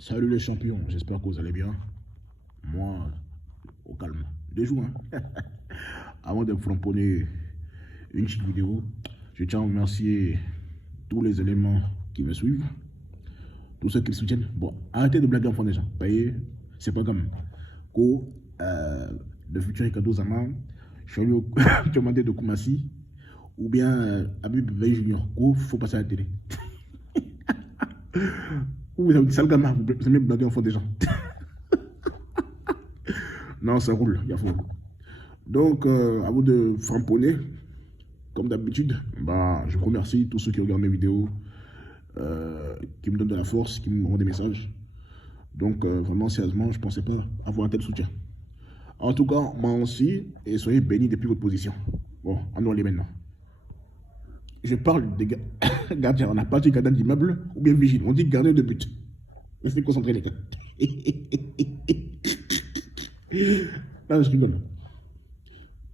Salut les champions, j'espère que vous allez bien. Moi, au calme. Deux jours, hein. Avant de flamponner une petite vidéo, je tiens à remercier tous les éléments qui me suivent, tous ceux qui me soutiennent. Bon, arrêtez de blaguer en fond des gens. Payez, c'est pas comme. Ko, le futur Ricardo Zama, Cholio demandé de Koumassi, ou bien Abib Veil Junior. Ko, faut passer à la télé. Vous avez dit sale gamin, vous aimez blaguer en fond des gens. Non, ça roule, il y a faux. Donc, à vous de framponner, comme d'habitude, bah, je remercie tous ceux qui regardent mes vidéos, qui me donnent de la force, qui me rendent des messages. Donc, vraiment, sérieusement, je ne pensais pas avoir un tel soutien. En tout cas, moi aussi, et soyez bénis depuis votre position. Bon, allons aller maintenant. Je parle des gardiens, on n'a pas dit gardien d'immeuble ou bien vigile, on dit gardien de but. Restez concentrés, les gars. Là, je rigole.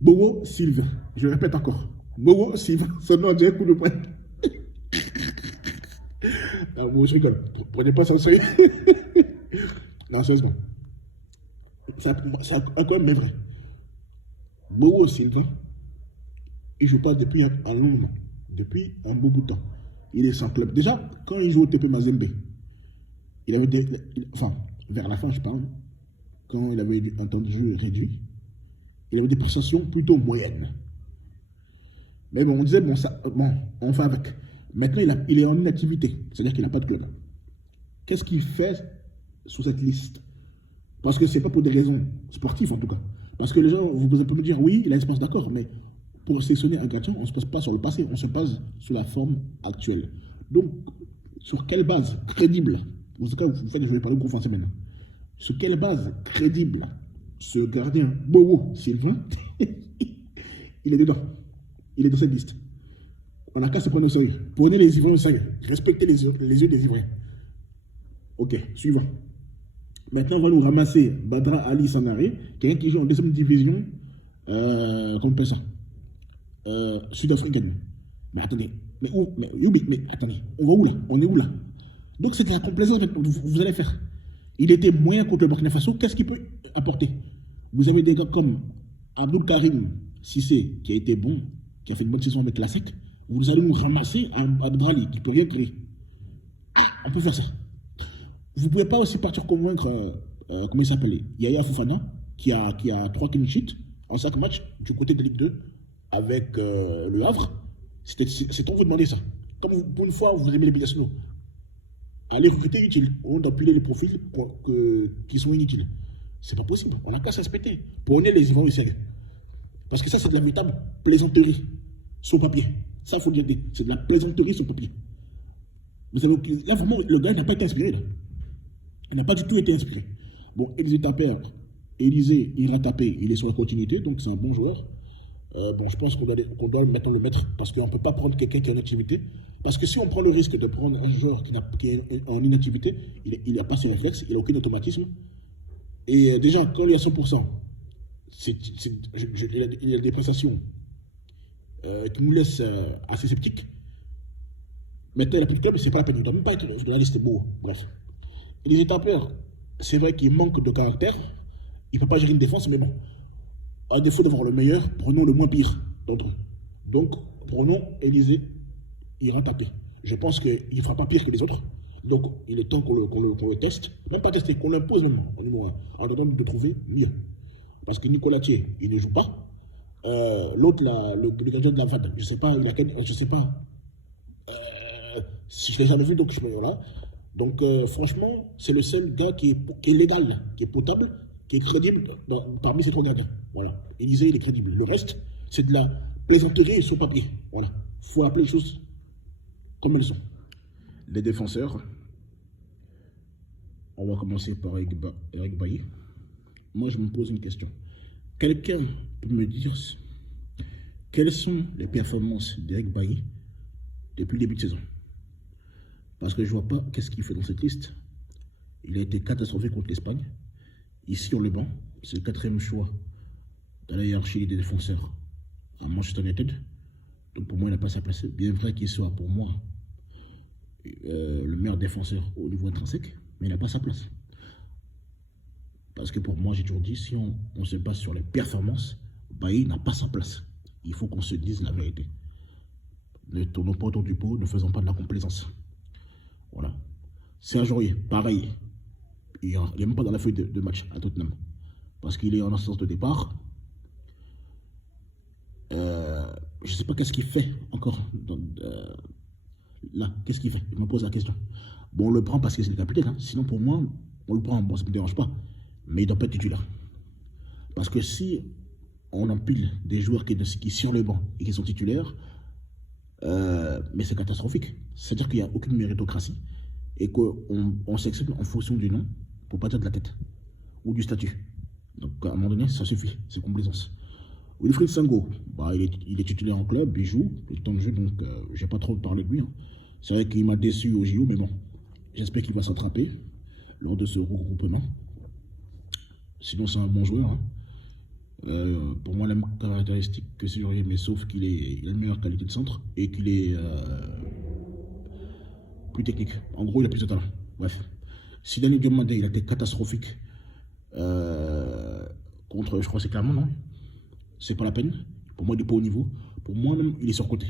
Bowo Silva, je répète encore. Bowo Silva, son nom dirait coup de poing. Non, bon, je rigole. Prenez pas ça au sérieux. Non, sérieusement. C'est encore mais vrai. Bowo Silva, il joue pas depuis un long moment. Depuis un beau bout de temps. Il est sans club. Déjà, quand il joue au TP Mazembe, il avait enfin, vers la fin, je parle, quand il avait un temps de jeu réduit, il avait des prestations plutôt moyennes. Mais bon, on disait, bon, on fait avec. Maintenant, il est en inactivité, c'est-à-dire qu'il n'a pas de club. Qu'est-ce qu'il fait sous cette liste? Parce que ce n'est pas pour des raisons sportives, en tout cas. Parce que les gens, vous pouvez me dire, oui, il a l'espace, d'accord, mais pour sélectionner un gardien, on ne se base pas sur le passé, on se base sur la forme actuelle. Donc, sur quelle base crédible, en tout cas, je vais parler de gros français maintenant, sur quelle base crédible ce gardien Bowo Sylvain, il est dedans. Il est dans cette liste. On n'a qu'à se prendre au sérieux. Prenez les Ivriens au sérieux. Respectez les yeux des Ivriens. Ok, suivant. Maintenant, on va nous ramasser Badra Ali Sanaré, quelqu'un qui joue en deuxième division, comment on appelle ça, sud-africaine. Mais attendez, mais attendez, on va où là? On est où là? Donc c'est de la complaisance que vous allez faire. Il était moyen contre le Burkina Faso, qu'est-ce qu'il peut apporter? Vous avez des gars comme Abdul Karim Sissé, qui a été bon, qui a fait une bonne saison avec Classique. Vous allez nous ramasser un Abdrali qui ne peut rien créer. Ah, on peut faire ça. Vous ne pouvez pas aussi partir convaincre, comment il s'appelait, Yaya Fofana, qui a 3 clean sheets en 5 matchs du côté de Ligue 2 avec le Havre. C'est trop vous demander ça. Comme pour une fois, vous aimez les binationaux. Allez recruter utile, au lieu d'empiler les profils qui sont inutiles. C'est pas possible. On n'a qu'à se respecter. Prenez les Ivoiriens au sérieux. Parce que ça, c'est de la véritable plaisanterie sur papier. Ça, il faut le dire. C'est de la plaisanterie sur papier. Vous savez, là, vraiment, le gars n'a pas été inspiré. Là. Il n'a pas du tout été inspiré. Bon, Élisée Tapper, Élisée ira taper. Il est sur la continuité, donc c'est un bon joueur. Bon, je pense qu'on doit maintenant le mettre parce qu'on ne peut pas prendre quelqu'un qui est en activité. Parce que si on prend le risque de prendre un joueur qui est en inactivité, il n'a pas son réflexe, il n'a aucun automatisme. Et déjà, quand il est à 100%, il a des prestations qui nous laissent assez sceptiques. Maintenant, il n'a plus de club, c'est pas la peine. Il ne doit même pas être dans la liste beau. Bref. Et les étapeurs, c'est vrai qu'il manque de caractère. Il ne peut pas gérer une défense, mais bon. À défaut d'avoir le meilleur, prenons le moins pire d'entre eux. Donc, prenons Élisée, il ira taper. Je pense qu'il ne fera pas pire que les autres. Donc, il est temps qu'on le teste. Même pas tester, qu'on l'impose même en numéro 1. En attendant de trouver mieux. Parce que Nicolas Thier, il ne joue pas. L'autre, le gardien de la VAD, je ne sais pas, je sais pas. Si je ne l'ai jamais vu, donc je me là. Donc, franchement, c'est le seul gars qui est légal, qui est potable, qui est crédible parmi ces 3 gardiens. Voilà. Élisée, il est crédible. Le reste, c'est de la plaisanterie sur papier. Voilà. Il faut appeler les choses comme elles sont. Les défenseurs, on va commencer par Eric Bailly. Moi, je me pose une question. Quelqu'un peut me dire quelles sont les performances d'Eric Bailly depuis le début de saison? Parce que je ne vois pas qu'est-ce qu'il fait dans cette liste. Il a été catastrophé contre l'Espagne. Ici, on le banc. C'est le 4e choix dans la hiérarchie des défenseurs à Manchester United. Donc pour moi, il n'a pas sa place. Bien vrai qu'il soit pour moi le meilleur défenseur au niveau intrinsèque, mais il n'a pas sa place. Parce que pour moi, j'ai toujours dit, si on se base sur les performances, Bailly n'a pas sa place. Il faut qu'on se dise la vérité. Ne tournons pas autour du pot, ne faisons pas de la complaisance. Voilà. Serge Aurier, pareil. Il n'est même pas dans la feuille de match à Tottenham. Parce qu'il est en instance de départ. Je ne sais pas qu'est-ce qu'il fait encore. Là, qu'est-ce qu'il fait? Il me pose la question. Bon, on le prend parce que c'est le capitaine. Hein. Sinon, pour moi, on le prend. Bon, ça ne me dérange pas. Mais il ne doit pas être titulaire. Parce que si on empile des joueurs qui sont sur le banc et qui sont titulaires, mais c'est catastrophique. C'est-à-dire qu'il n'y a aucune méritocratie et qu'on s'exprime en fonction du nom pour pas dire de la tête ou du statut. Donc à un moment donné, ça suffit, c'est complaisance. Wilfried Sango, bah, il est titulaire en club, il joue, le temps de jeu, donc je n'ai pas trop parlé de lui. Hein. C'est vrai qu'il m'a déçu au JO, mais bon, j'espère qu'il va s'attraper lors de ce regroupement. Sinon, c'est un bon joueur. Hein. Pour moi, la même caractéristique que Serge Aurier, mais sauf qu'il a une meilleure qualité de centre et qu'il est plus technique. En gros, il a plus de talent. Bref. Si Dani Diomandé, il a été catastrophique contre, je crois que c'est Clermont, non? C'est pas la peine. Pour moi, il n'est pas au niveau. Pour moi, même, il est surcoté.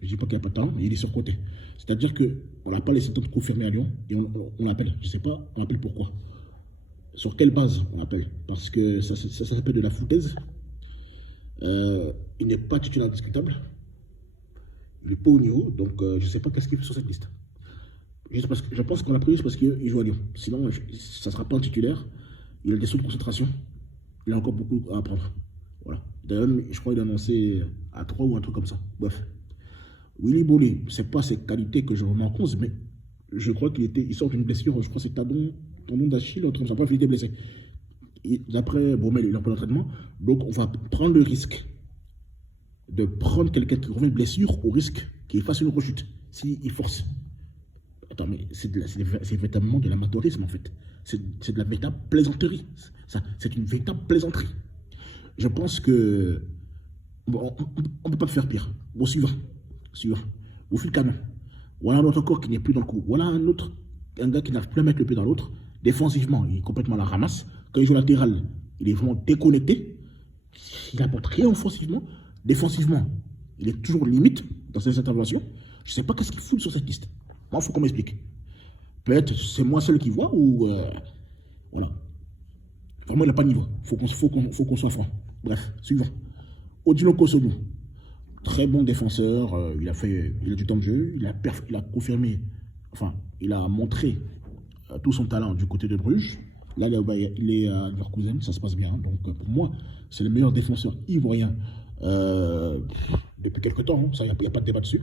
Je ne dis pas qu'il n'y a pas de talent, mais il est surcoté. C'est-à-dire qu'on n'a pas laissé le temps de confirmer à Lyon et on l'appelle. Je ne sais pas, on l'appelle pourquoi. Sur quelle base on l'appelle? Parce que ça s'appelle de la foutaise. Il n'est pas titulaire indiscutable. Il n'est pas au niveau. Donc, je ne sais pas qu'est-ce qu'il fait sur cette liste. Juste parce que, je pense qu'on l'a pris juste parce qu'il joue à Lyon. Sinon, ça ne sera pas un titulaire. Il a des sauts de concentration. Il a encore beaucoup à apprendre. Voilà. D'ailleurs, je crois qu'il a annoncé à 3 ou un truc comme ça. Bref. Willy Boly, ce n'est pas ses qualités que je remets en cause, mais je crois il sort d'une blessure, je crois que c'est tendon d'Achille, un truc comme ça. Bref, il était blessé. D'après Baumel, il est en plein entraînement. Donc, on va prendre le risque de prendre quelqu'un qui revient de blessure au risque qu'il fasse une rechute. S'il force. Attends, mais c'est véritablement de l'amateurisme, en fait. C'est de la véritable plaisanterie. C'est une véritable plaisanterie. Je pense que bon, on ne peut pas faire pire. Bon, suivant. Vous faites le canon. Voilà un autre corps qui n'est plus dans le coup. Voilà un gars qui n'arrive plus à mettre le pied dans l'autre. Défensivement, il est complètement à la ramasse. Quand il joue latéral, il est vraiment déconnecté. Il n'apporte rien offensivement. Défensivement, il est toujours limite dans ses interventions. Je ne sais pas qu'est-ce qu'il fout sur cette liste. Moi, il faut qu'on m'explique. Peut-être c'est moi seul qui vois ou... voilà. Vraiment, il n'a pas de niveau. Il faut qu'on soit franc. Bref, suivant. Odilon Kosonou. Très bon défenseur. Il a du temps de jeu. Il a confirmé... Enfin, il a montré tout son talent du côté de Bruges. Là, il est à Leverkusen. Ça se passe bien. Donc, pour moi, c'est le meilleur défenseur ivoirien depuis quelques temps. Hein. Ça, il n'y a pas de débat dessus.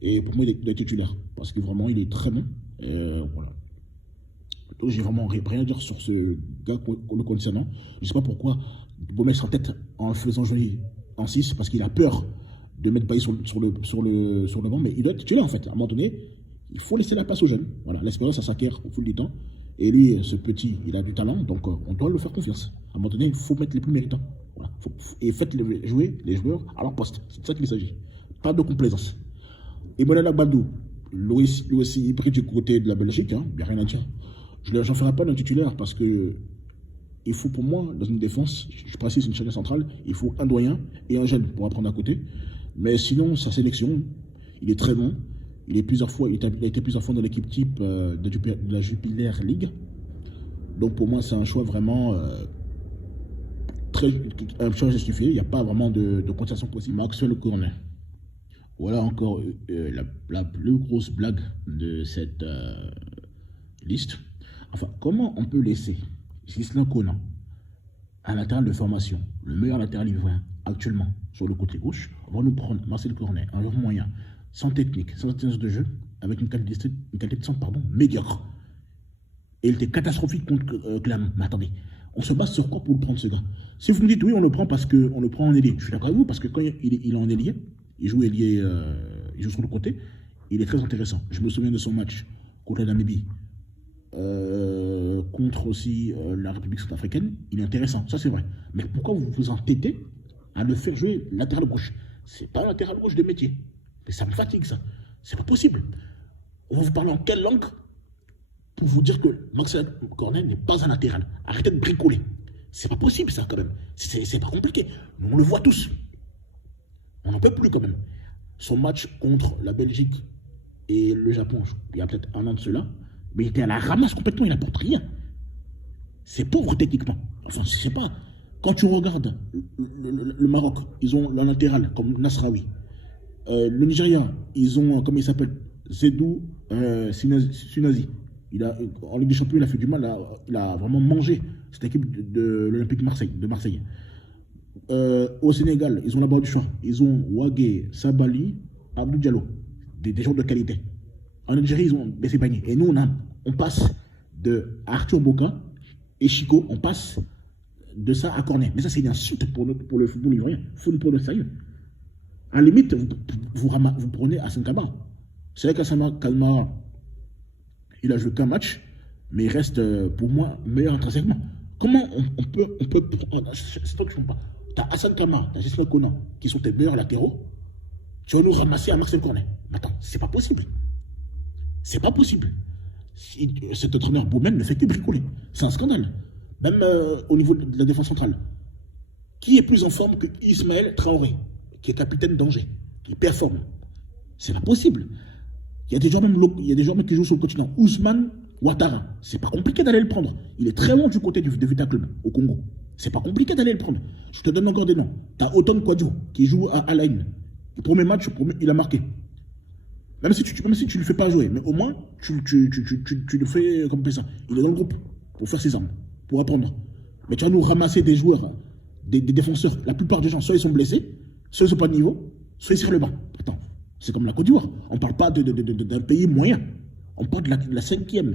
Et pour moi, il est titulaire. Parce que vraiment, il est très bon. Voilà. Donc, j'ai vraiment rien à dire sur ce gars le concernant. Je ne sais pas pourquoi Baumel s'entête en le faisant jouer en 6 parce qu'il a peur de mettre Bailly sur le banc. Mais il doit être titulaire, en fait. À un moment donné, il faut laisser la place aux jeunes. Voilà. L'expérience, ça s'acquiert au fil du temps. Et lui, ce petit, il a du talent. Donc, on doit le faire confiance. À un moment donné, il faut mettre les plus méritants. Voilà. Et faites jouer les joueurs à leur poste. C'est de ça qu'il s'agit. Pas de complaisance. Emmanuel Agbadou, lui aussi pris du côté de la Belgique, hein, il n'y a rien à dire. Je n'en ferai pas d'un titulaire parce que il faut pour moi, dans une défense, je précise une charnière centrale, il faut un doyen et un jeune pour apprendre à côté. Mais sinon, sa sélection, il est très bon. Il a été plusieurs fois dans l'équipe type de la Jupiler League. Donc pour moi, c'est un choix vraiment un choix justifié. Il n'y a pas vraiment de contestation possible. Maxwell Cornet. Voilà encore la plus grosse blague de cette liste. Enfin, comment on peut laisser Ghislain Conan, un latéral de formation, le meilleur latéral ivoirien actuellement sur le côté gauche, on va nous prendre Marcel Cornet, un joueur moyen, sans technique, sans intelligence de jeu, avec une qualité de centre, médiocre. Et il était catastrophique contre Clermont. Mais attendez, on se base sur quoi pour le prendre, ce gars? Si vous me dites oui, on le prend parce qu'on le prend en ailier, je suis d'accord avec vous, parce que quand il est en ailier, il joue ailier, il joue sur le côté, il est très intéressant. Je me souviens de son match contre la Namibie, contre aussi la République centrafricaine, il est intéressant, ça c'est vrai. Mais pourquoi vous vous entêtez à le faire jouer latéral gauche? C'est pas latéral gauche de métier. Mais ça me fatigue, ça. C'est pas possible. On va vous parler en quelle langue pour vous dire que Maxime Cornet n'est pas un latéral. Arrêtez de bricoler. C'est pas possible ça quand même. C'est pas compliqué. Nous, on le voit tous. On n'en peut plus quand même. Son match contre la Belgique et le Japon, il y a peut-être un an de cela, mais il était à la ramasse complètement, il n'apporte rien. C'est pauvre techniquement. Enfin, je sais pas. Quand tu regardes le Maroc, ils ont le latéral comme Nasraoui. Le Nigeria, ils ont, comment il s'appelle, Zedou Sunazi. En Ligue des Champions, il a fait du mal, il a vraiment mangé cette équipe de l'Olympique de Marseille. Au Sénégal, ils ont la barre du choix. Ils ont Wagé, Sabali, Abdou Diallo, des joueurs de qualité. En Algérie, ils ont Bessé Bagné. Et nous, on passe de Arthur Boka et Chico, on passe de ça à Cornet. Mais ça, c'est une insulte pour le football ivoirien. Il faut nous prendre au sérieux. À la limite, vous prenez Hassan Kamara. C'est vrai qu'Hassan Kamara, il a joué qu'un match, mais il reste, pour moi, meilleur intrinsèquement. Comment on peut c'est toi que je ne comprends pas. Tu as Hassan Kamara, tu as Gisela Conan, qui sont tes meilleurs latéraux. Tu vas nous ramasser à Marcel Cornet. Attends, c'est pas possible. C'est pas possible. Cet entraîneur Boumen ne fait que bricoler. C'est un scandale. Même au niveau de la défense centrale. Qui est plus en forme que Ismaël Traoré, qui est capitaine d'Angers, qui performe? C'est pas possible. Il y a des joueurs même qui jouent sur le continent. Ousmane Ouattara, c'est pas compliqué d'aller le prendre. Il est très loin du côté de Vita Club, au Congo. C'est pas compliqué d'aller le prendre. Je te donne encore des noms. Tu as Oton Kwadjo, qui joue à Alain. Le premier match, il a marqué. Même si tu ne le fais pas jouer, mais au moins, tu le fais comme ça. Il est dans le groupe pour faire ses armes, pour apprendre. Mais tu vas nous ramasser des joueurs, des défenseurs. La plupart des gens, soit ils sont blessés, soit ils ne sont pas de niveau, soit ils sont sur le banc. Attends, c'est comme la Côte d'Ivoire. On ne parle pas d'un pays moyen. On parle de la 5e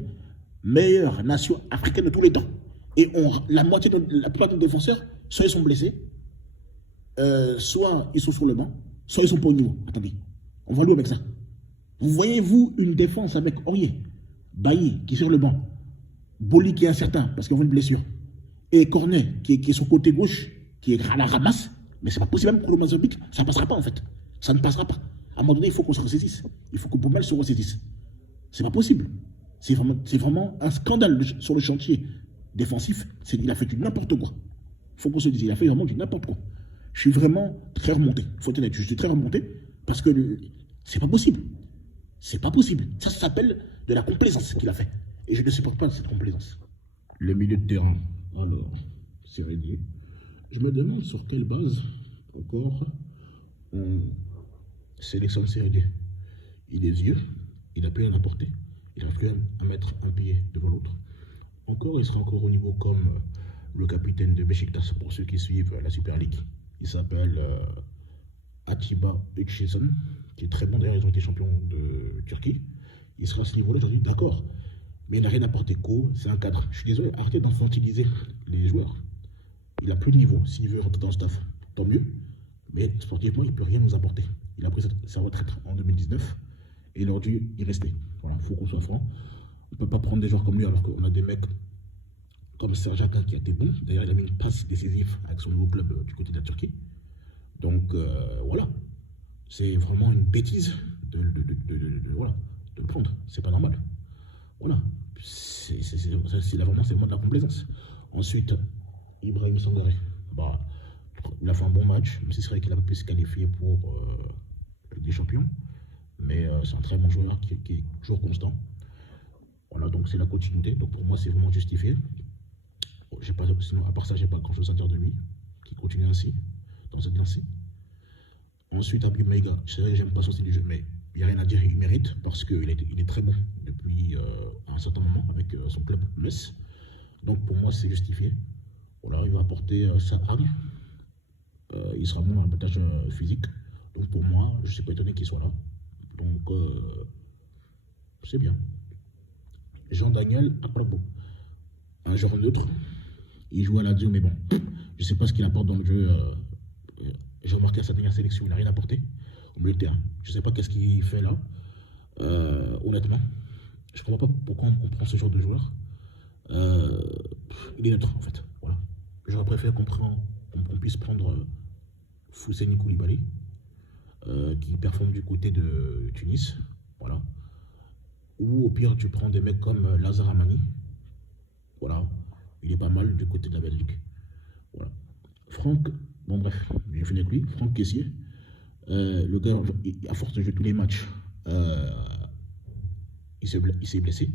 meilleure nation africaine de tous les temps. Et la plupart des défenseurs, soit ils sont blessés, soit ils sont sur le banc, soit ils sont pas au niveau. Attendez, on va louer avec ça. Vous voyez-vous une défense avec Aurier, Bailly qui est sur le banc, Boli qui est incertain parce qu'il a une blessure, et Cornet qui est sur le côté gauche, qui est à la ramasse, mais c'est pas possible, même pour le Mozambique, ça ne passera pas en fait. Ça ne passera pas. À un moment donné, il faut qu'on se ressaisisse. Il faut que Boumel se ressaisisse. C'est pas possible. C'est vraiment un scandale sur le chantier défensif. Il a fait du n'importe quoi. Il faut qu'on se dise, il a fait vraiment du n'importe quoi. Je suis vraiment très remonté. Il faut être honnête, je suis très remonté parce que c'est pas possible. C'est pas possible. Ça s'appelle de la complaisance qu'il a fait. Et je ne supporte pas cette complaisance. Le milieu de terrain. Alors, c'est réglé. Je me demande sur quelle base encore on sélectionne CRD. Il est vieux, il n'a plus rien à porter. Il n'arrive plus à mettre un pied devant l'autre. Encore, il sera encore au niveau comme le capitaine de Beşiktaş pour ceux qui suivent la Super League. Il s'appelle Atiba Ukşeson, qui est très bon. D'ailleurs, ils ont été champions de Turquie. Il sera à ce niveau-là aujourd'hui, d'accord. Mais il n'a rien apporté. C'est un cadre. Je suis désolé, arrêtez d'infantiliser les joueurs. Il n'a plus de niveau. S'il veut rentrer dans le staff, tant mieux. Mais sportivement, il ne peut rien nous apporter. Il a pris sa retraite en 2019 et il aurait dû y rester. Voilà, il faut qu'on soit franc. On ne peut pas prendre des joueurs comme lui alors qu'on a des mecs comme Serge Akin qui a été bon. D'ailleurs, il a mis une passe décisive avec son nouveau club du côté de la Turquie. Donc voilà, c'est vraiment une bêtise de le prendre. C'est pas normal. Voilà, vraiment c'est vraiment de la complaisance. Ensuite, Ibrahim Sangaré, il a fait un bon match, même si c'est vrai qu'il a pu se qualifier pour des champions. Mais c'est un très bon joueur qui est toujours constant. Voilà, donc c'est la continuité. Donc pour moi, c'est vraiment justifié. Sinon, à part ça, j'ai pas grand chose à dire de lui, qui continue ainsi, dans cette lancée. Ensuite, Abou Meiga, c'est vrai que j'aime pas son style du jeu, mais il n'y a rien à dire, il mérite, parce qu'il est très bon depuis un certain moment avec son club Metz. Donc pour moi, c'est justifié. Voilà, il va apporter sa hargne. Il sera bon dans le battage physique. Donc pour moi, je ne suis pas étonné qu'il soit là. Donc c'est bien. Jean-Daniel Aprabo, un joueur neutre. Il joue à la Lazio, mais bon, je ne sais pas ce qu'il apporte dans le jeu. J'ai remarqué à sa dernière sélection, il n'a rien apporté au milieu de terrain. Je ne sais pas qu'est-ce qu'il fait là. Honnêtement, je ne comprends pas pourquoi on prend ce genre de joueur. Il est neutre en fait. Voilà. J'aurais préféré qu'on puisse prendre Fousseni Koulibaly, qui performe du côté de Tunis. Voilà. Ou au pire, tu prends des mecs comme Lazare Amani. Voilà. Il est pas mal du côté de la Belgique. Voilà. Franck, bon bref, j'ai fini avec lui. Franck Kessié. Le gars, à force de jouer tous les matchs, il s'est blessé.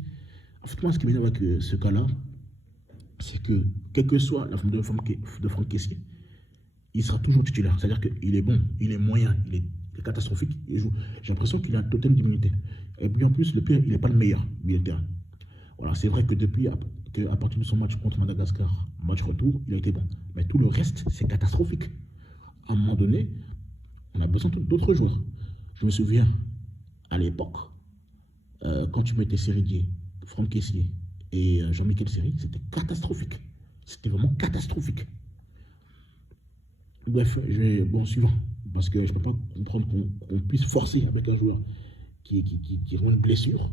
En fait, moi, ce qui m'énerve avec ce cas-là, c'est que, quelle que soit la forme de Franck Kessié, il sera toujours titulaire. C'est-à-dire qu'il est bon, il est moyen, il est catastrophique. J'ai l'impression qu'il a un totem d'immunité. Et puis en plus, le pire, il n'est pas le meilleur milieu de terrain. Voilà, c'est vrai que depuis, à partir de son match contre Madagascar, match retour, il a été bon. Mais tout le reste, c'est catastrophique. À un moment donné, on a besoin d'autres joueurs. Je me souviens, à l'époque, quand tu mettais Seridier, Franck Kessié et Jean-Michel Seri, c'était catastrophique. C'était vraiment catastrophique. Bref, bon, suivant. Parce que je ne peux pas comprendre qu'on puisse forcer avec un joueur qui a une blessure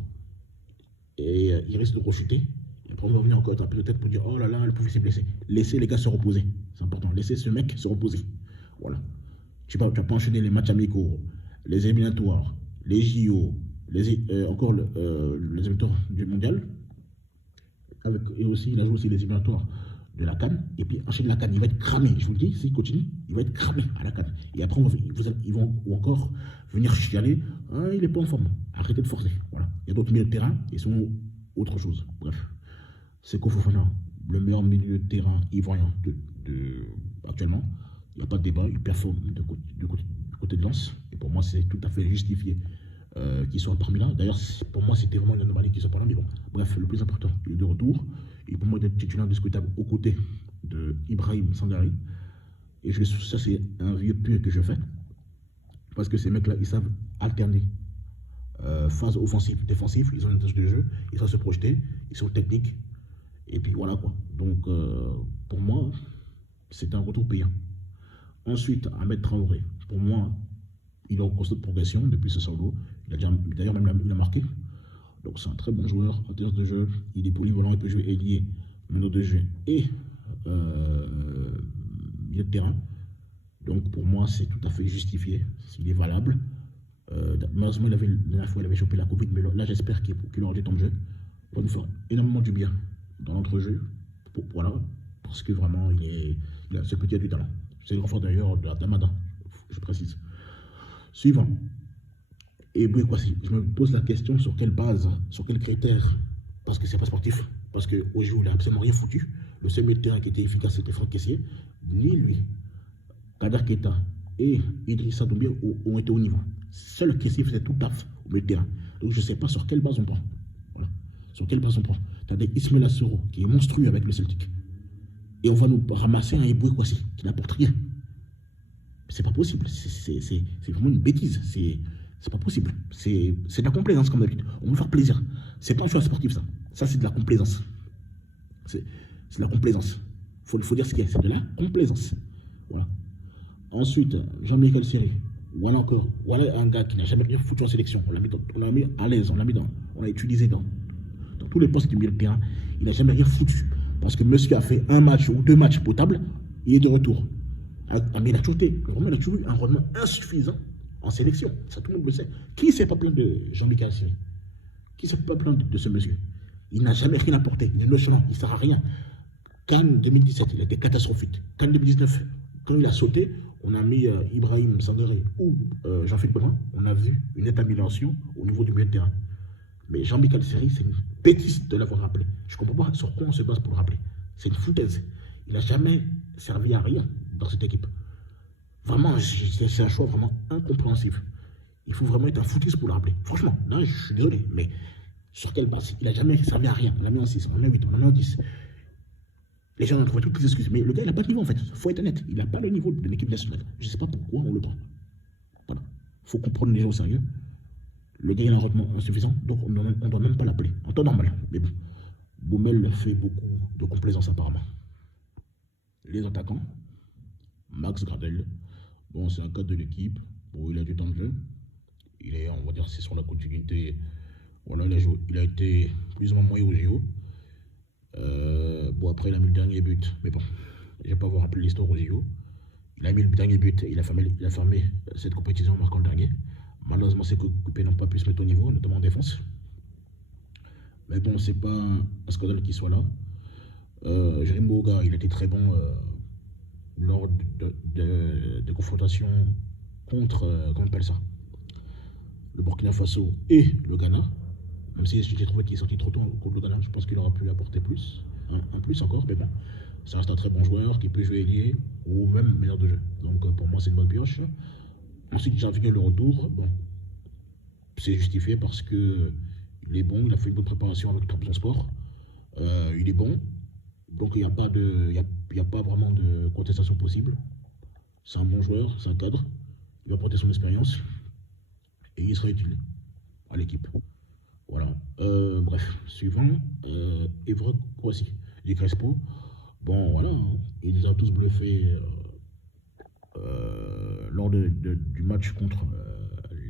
et il risque de rechuter. Et après, on va venir encore taper la tête pour dire oh là là, le pauvre s'est blessé. Laissez les gars se reposer. C'est important. Laissez ce mec se reposer. Voilà. Tu vas pas enchaîner les matchs amicaux, les éliminatoires, les JO, encore les éliminatoires du mondial. Et aussi, il a joué aussi les éliminatoires de la CAN. Et puis, enchaîner la CAN, il va être cramé. Je vous le dis, s'il continue, il va être cramé à la CAN. Et après, ils vont encore venir chialer. Ah, il n'est pas en forme. Arrêtez de forcer. Voilà. Il y a d'autres milieux de terrain, ils sont autre chose. Bref. C'est Fofana, le meilleur milieu de terrain ivoirien actuellement. Il n'y a pas de débat, il performe du côté de Lens. Et pour moi, c'est tout à fait justifié qu'il soit parmi là. D'ailleurs, pour moi, c'était vraiment une anomalie qu'il soit pas là. Mais bon, bref, le plus important, il est de retour. Et pour moi, il est titulaire discutable aux côtés de Ibrahim Sangari. Et ça, c'est un vieux pur que je fais. Parce que ces mecs-là, ils savent alterner phase offensive, défensive. Ils ont une tâche de jeu, ils savent se projeter, ils sont techniques. Et puis voilà quoi. Donc, pour moi, c'est un retour payant. Ensuite, Ahmed Traoré, pour moi, il est en constante progression depuis ce solo. D'ailleurs, même il a marqué. Donc, c'est un très bon joueur en termes de jeu. Il est polyvalent, il peut jouer ailier, meneur de jeu et milieu de terrain. Donc, pour moi, c'est tout à fait justifié. Il est valable. Malheureusement, la dernière fois, il avait chopé la Covid, mais là, j'espère qu'il aura du temps de jeu. Il va nous faire énormément du bien dans l'entrejeu. Voilà, parce que vraiment, ce petit a du talent. C'est le renfort d'ailleurs de la Damada, je précise. Suivant. Et Bouékwassi, je me pose la question sur quelle base, sur quels critères, parce que c'est pas sportif, parce qu'au jeu, il n'a absolument rien foutu. Le seul milieu de terrain qui était efficace, c'était Franck Kessié. Ni lui, Kader Keita et Idrissa Doumbia ont été au niveau. Seul Kessié faisait tout taf au milieu de terrain. Donc je ne sais pas sur quelle base on prend. Voilà. Sur quelle base on prend. Tu as des Ismail Assoro qui est monstrueux avec le Celtic. Et on va nous ramasser un Bouékwassi qui n'apporte rien. C'est pas possible. C'est vraiment une bêtise. C'est pas possible. C'est de la complaisance comme d'habitude. On veut faire plaisir. C'est pas un choix sportif ça. Ça c'est de la complaisance. C'est de la complaisance. Il faut dire ce qu'il y a. C'est de la complaisance. Voilà. Ensuite, Jean-Michel Seri. Voilà encore. Voilà un gars qui n'a jamais rien foutu en sélection. On l'a mis à l'aise. On l'a utilisé dans tous les postes du milieu de terrain. Il n'a jamais rien foutu. Parce que monsieur a fait un match ou deux matchs potables. Il est de retour. Mais il a toujours eu un rendement insuffisant en sélection. Ça, tout le monde le sait. Qui ne s'est pas plaint de Jean-Michel Seri? Qui ne s'est pas plaint de ce monsieur? Il n'a jamais rien apporté. Il est nonchalant. Il ne sert à rien. Cannes 2017, il était catastrophique. Cannes 2019, quand il a sauté, on a mis Ibrahim Sangaré ou Jean-Philippe Brun. On a vu une nette amélioration au niveau du milieu de terrain. Mais Jean-Michel Seri, c'est une bêtise de l'avoir rappelé. Je ne comprends pas sur quoi on se base pour le rappeler. C'est une foutaise. Il n'a jamais servi à rien dans cette équipe. Vraiment, c'est un choix vraiment incompréhensible. Il faut vraiment être un foutiste pour le rappeler. Franchement, là, je suis désolé, mais sur quelle base? Il n'a jamais servi à rien. On l'a mis en 6, on l'a mis en 8, on l'a mis en 10. Les gens ont trouvé toutes les excuses. Mais le gars, il n'a pas de niveau en fait. Il faut être honnête. Il n'a pas le niveau de l'équipe nationale. Je ne sais pas pourquoi on le prend. Voilà. Il faut comprendre les gens au sérieux. Le gars, il a un rendement insuffisant, donc on ne doit même pas l'appeler. En temps normal. Mais bon, Boumel fait beaucoup de complaisance apparemment. Les attaquants, Max Gradel, bon, c'est un cadre de l'équipe. Bon, il a du temps de jeu. Il est, on va dire, c'est sur la continuité. Voilà, il a été plus ou moins moyen au JO. Bon, après, il a mis le dernier but. Mais bon, je ne vais pas vous rappeler l'histoire au JO. Il a mis le dernier but et il a fermé cette compétition en marquant le dernier. Malheureusement, ses coéquipiers n'ont pas pu se mettre au niveau, notamment en défense. Mais bon, c'est pas un scandale qu'il soit là. Jérémy Boga, il était très bon lors des confrontations contre, comment on appelle ça, le Burkina Faso et le Ghana. Même si j'ai trouvé qu'il est sorti trop tôt contre le Ghana, je pense qu'il aurait pu apporter plus, un plus encore, mais bon, ça reste un très bon joueur qui peut jouer ailier ou même meilleur de jeu. Donc pour moi, c'est une bonne pioche. Ensuite, j'ai vu le retour. Bon, c'est justifié parce que il est bon, il a fait une bonne préparation avec Trabzonspor. Il est bon, donc il n'y a, pas y a pas vraiment de contestation possible. C'est un bon joueur, c'est un cadre, il va apporter son expérience et il sera utile à l'équipe. Voilà. Bref, suivant, Evra Kouassi, du Crespo. Bon, voilà, il nous a tous bluffés lors du match contre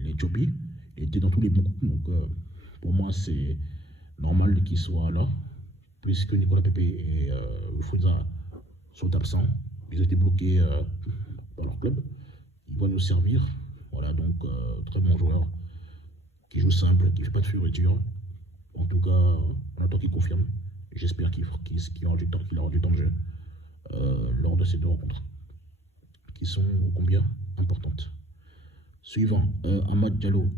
l'Éthiopie. Il était dans tous les bons coups, donc pour moi, c'est normal qu'il soit là, puisque Nicolas Pepe et Fouza sont absents. Ils ont été bloqués par leur club. Il va nous servir. Voilà, donc très bon joueur, qui joue simple, qui ne fait pas de furiture. En tout cas, on attend qu'il confirme. J'espère qu'il aura du temps de jeu lors de ces deux rencontres, qui sont ô combien importantes. Suivant, Amad Diallo.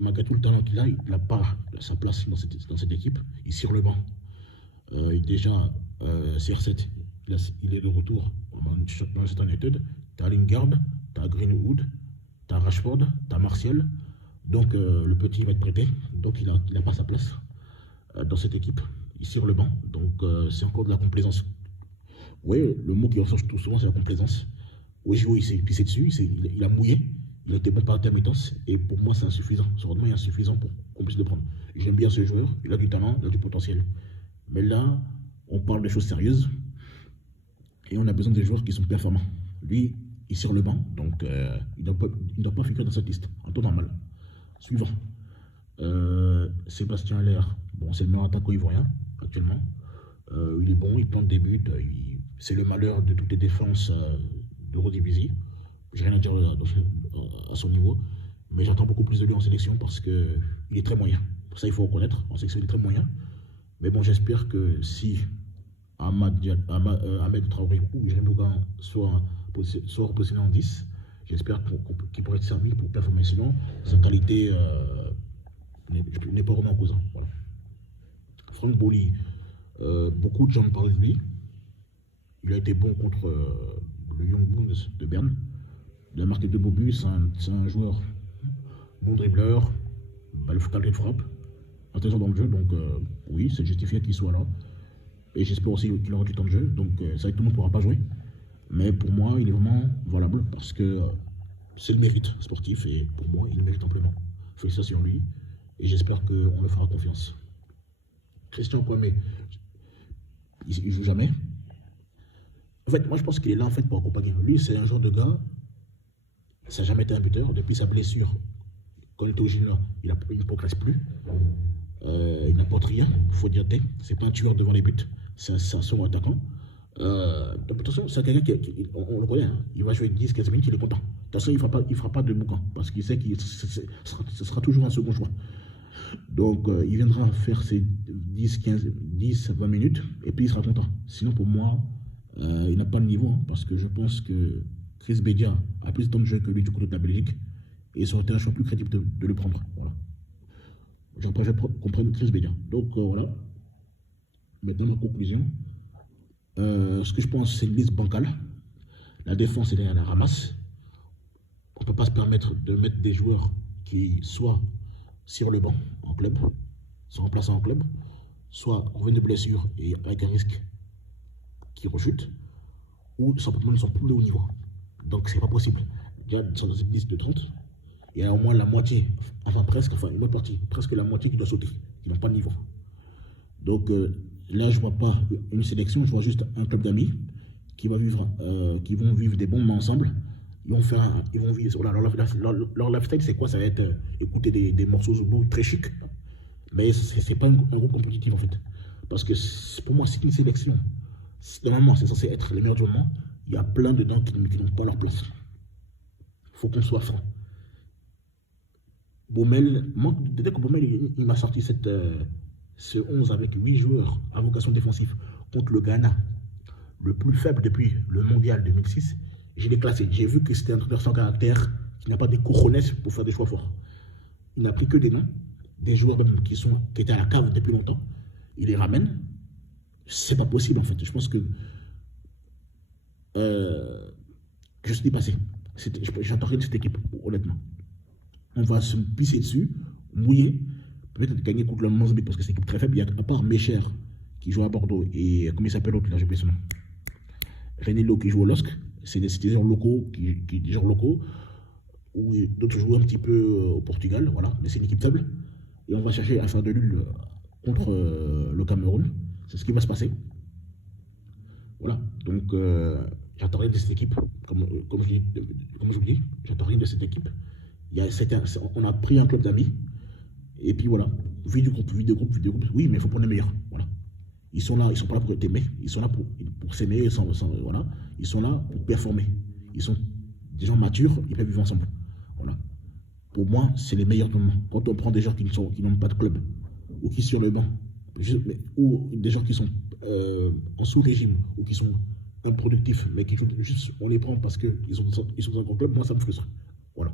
Malgré tout le talent qu'il a, il n'a pas sa place dans cette équipe. Il est sur le banc. Déjà, CR7, il est de retour dans Manchester United. Tu as Lingard, tu as Greenwood, tu as Rashford, tu as Martial. Donc le petit va être prêté. Donc il n'a pas sa place dans cette équipe. Il est sur le banc. Donc c'est encore de la complaisance. Oui, le mot qui ressort tout souvent, c'est la complaisance. Oui, il s'est pissé dessus, il a mouillé. Il a été bon par intermittence et pour moi c'est insuffisant. Ce rendement est insuffisant pour qu'on puisse le prendre. J'aime bien ce joueur, il a du talent, il a du potentiel. Mais là, on parle de choses sérieuses et on a besoin des joueurs qui sont performants. Lui, il est sur le banc, donc il ne doit pas figurer dans cette liste, en temps normal. Suivant. Sébastien Haller, bon, c'est le meilleur attaquant ivoirien actuellement. Il est bon, il plante des buts, c'est le malheur de toutes les défenses d'Eurodivisie. J'ai rien à dire à son niveau, mais j'attends beaucoup plus de lui en sélection parce qu'il est très moyen. Ça, il faut reconnaître. En sélection, il est très moyen. Mais bon, j'espère que si Ahmed Traoré ou Jérémy Boga soit repositionné en 10, j'espère qu'il pourrait être servi pour performer. Sinon, sa qualité n'est pas vraiment en cause. Voilà. Franck Boli, beaucoup de gens me parlent de lui. Il a été bon contre le Young Boons de Berne. Il a marqué 2 beaux buts, c'est un joueur bon dribbleur, qualité de frappe, intéressant dans le jeu, donc oui, c'est justifié qu'il soit là. Et j'espère aussi qu'il aura du temps de jeu, donc c'est vrai que tout le monde ne pourra pas jouer. Mais pour moi, il est vraiment valable parce que c'est le mérite sportif et pour moi, il le mérite amplement. Félicitations à lui et j'espère qu'on le fera confiance. Christian Kwame, il ne joue jamais. En fait, moi je pense qu'il est là en fait pour accompagner. Lui, c'est un genre de gars. Ça n'a jamais été un buteur. Depuis sa blessure, quand il était au junior, il ne progresse plus. Il n'apporte rien, il faut dire. C'est pas un tueur devant les buts, c'est un second attaquant. Attention, c'est quelqu'un on le connaît, hein. Il va jouer 10-15 minutes, il est content. Attention, il ne fera pas de boucan, parce qu'il sait que ce sera toujours un second choix. Donc, il viendra faire ses 10-20 minutes, et puis il sera content. Sinon, pour moi, il n'a pas le niveau, hein, parce que je pense que Chris Bedia a plus de temps de jeu que lui du côté de la Belgique et ça aurait été un choix plus crédible de le prendre. Voilà. J'en préfère qu'on prenne Chris Bedia. Donc voilà. Maintenant ma conclusion. Ce que je pense, c'est une liste bancale. La défense est à la ramasse. On ne peut pas se permettre de mettre des joueurs qui soient sur le banc en club, soit remplaçés en club, soit revenus de blessure et avec un risque qui rechute, ou simplement ne sont plus de haut niveau. Donc c'est pas possible. Déjà, dans une liste de 30, il y a au moins la moitié, enfin une autre partie, presque la moitié qui doit sauter, qui n'ont pas de niveau. Donc là, je ne vois pas une sélection, je vois juste un club d'amis qui vont vivre des bons moments ensemble. Ils vont vivre. Leur lifestyle, c'est quoi? Ça va être écouter des morceaux zoulou très chics, mais c'est pas un groupe compétitif en fait. Parce que pour moi, c'est une sélection. Normalement, c'est censé être les meilleurs du moment. Il y a plein de gens qui n'ont pas leur place. Il faut qu'on soit franc. Baumel, dès que Baumel il m'a sorti ce 11 avec 8 joueurs à vocation défensive contre le Ghana, le plus faible depuis le mondial 2006, je l'ai classé. J'ai vu que c'était un entraîneur sans caractère, qui n'a pas de cojones pour faire des choix forts. Il n'a pris que des noms, des joueurs même qui étaient à la cave depuis longtemps. Il les ramène. C'est pas possible en fait. Je pense que je suis dépassé. J'attends rien de cette équipe, honnêtement. On va se pisser dessus, mouiller, peut-être gagner contre le Mozambique parce que c'est une équipe très faible. Il y a à part Mécher qui joue à Bordeaux et comment il s'appelle l'autre là, j'ai oublié son nom. Renelo qui joue au LOSC. C'est des joueurs locaux, des joueurs locaux, ou d'autres jouent un petit peu au Portugal, voilà, mais c'est une équipe faible. Et on va chercher à faire de nul contre le Cameroun. C'est ce qui va se passer. Voilà, donc j'attends rien de cette équipe. Comme je vous dis, j'attends rien de cette équipe. On a pris un club d'amis, et puis voilà, vie de groupe, oui, mais il faut prendre les meilleurs. Voilà. Ils sont là, ils ne sont pas là pour t'aimer, ils sont là pour s'aimer, voilà. Ils sont là pour performer. Ils sont des gens matures, ils peuvent vivre ensemble. Voilà. Pour moi, c'est les meilleurs moments. Quand on prend des gens qui n'ont pas de club, ou qui sont sur le banc, ou des gens qui sont en sous-régime, ou qui sont improductifs, mais qui juste, on les prend parce qu'ils sont dans un grand club, moi ça me frustre. Voilà.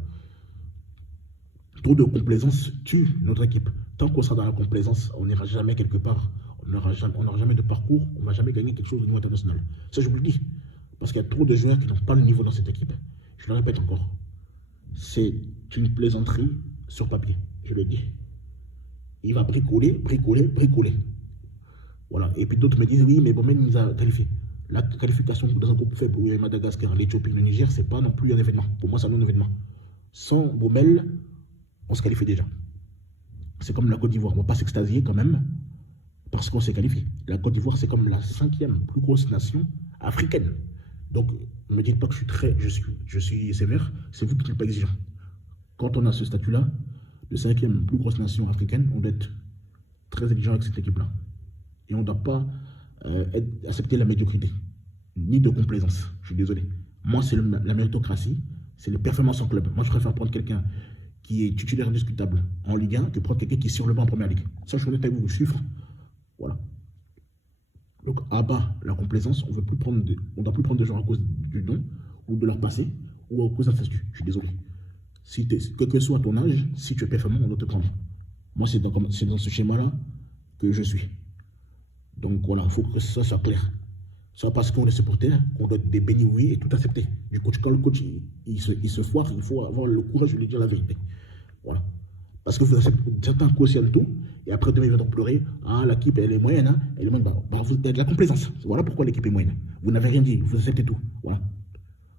Trop de complaisance tue notre équipe. Tant qu'on sera dans la complaisance, on n'ira jamais quelque part. On n'aura jamais de parcours, on ne va jamais gagner quelque chose au niveau international. Ça, je vous le dis. Parce qu'il y a trop de joueurs qui n'ont pas le niveau dans cette équipe. Je le répète encore. C'est une plaisanterie sur papier. Je le dis. Il va bricoler. Voilà. Et puis d'autres me disent, oui, mais Baumel nous a qualifié. La qualification dans un groupe faible où il y a Madagascar, l'Éthiopie, le Niger, c'est pas non plus un événement. Pour moi, c'est un événement. Sans Baumel, on se qualifie déjà. C'est comme la Côte d'Ivoire. On ne va pas s'extasier quand même. Parce qu'on s'est qualifié. La Côte d'Ivoire, c'est comme la 5e plus grosse nation africaine. Donc, ne me dites pas que je suis sévère, c'est vous qui n'êtes pas exigeant. Quand on a ce statut-là, de 5e plus grosse nation africaine, on doit être très exigeant avec cette équipe-là. Et on ne doit pas accepter la médiocrité, ni de complaisance. Je suis désolé. Moi, c'est la méritocratie, c'est les performances en club. Moi, je préfère prendre quelqu'un qui est titulaire indiscutable en Ligue 1 que prendre quelqu'un qui est sur le banc en Première Ligue. Ça, je suis honnête avec vous, chiffres. Voilà. Donc, à bas la complaisance, on ne doit plus prendre de gens à cause du don, ou de leur passé, ou à cause d'un statut. Je suis désolé. Quel que soit ton âge, si tu es performant, on doit te prendre. Moi, c'est dans ce schéma-là que je suis. Donc voilà, il faut que ça soit clair. C'est parce qu'on est supporter qu'on doit être des bénis oui et tout accepter. Du coach, quand le coach il se foire, il faut avoir le courage de lui dire la vérité. Voilà. Parce que certains cautionnent tout, et après demain ils vont pleurer. Ah, l'équipe elle est moyenne, hein, elle est moyenne. Vous avez de la complaisance. Voilà pourquoi l'équipe est moyenne. Vous n'avez rien dit, vous acceptez tout. Voilà.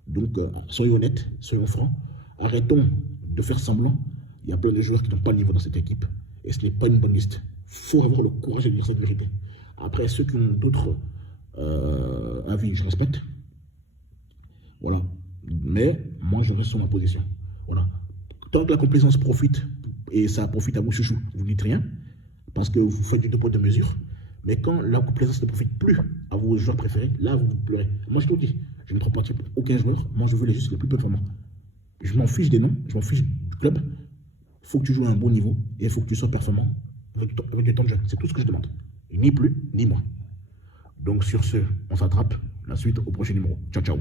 Donc soyons honnêtes, soyons francs. Arrêtons de faire semblant. Il y a plein de joueurs qui n'ont pas le niveau dans cette équipe. Et ce n'est pas une bonne liste. Il faut avoir le courage de dire cette vérité. Après, ceux qui ont d'autres avis, je respecte. Voilà. Mais moi, je reste sur ma position. Voilà. Tant que la complaisance profite, et ça profite à vos chouchous, vous ne dites rien, parce que vous faites du deux poids deux mesures. Mais quand la complaisance ne profite plus à vos joueurs préférés, là, vous pleurez. Moi, je te le dis, je ne prends parti pour aucun joueur. Moi, je veux les juste les plus performants. Je m'en fiche des noms, je m'en fiche du club. Il faut que tu joues à un bon niveau et il faut que tu sois performant avec du temps de jeu. C'est tout ce que je demande. Ni plus, ni moins. Donc sur ce, on s'attrape. La suite au prochain numéro. Ciao, ciao.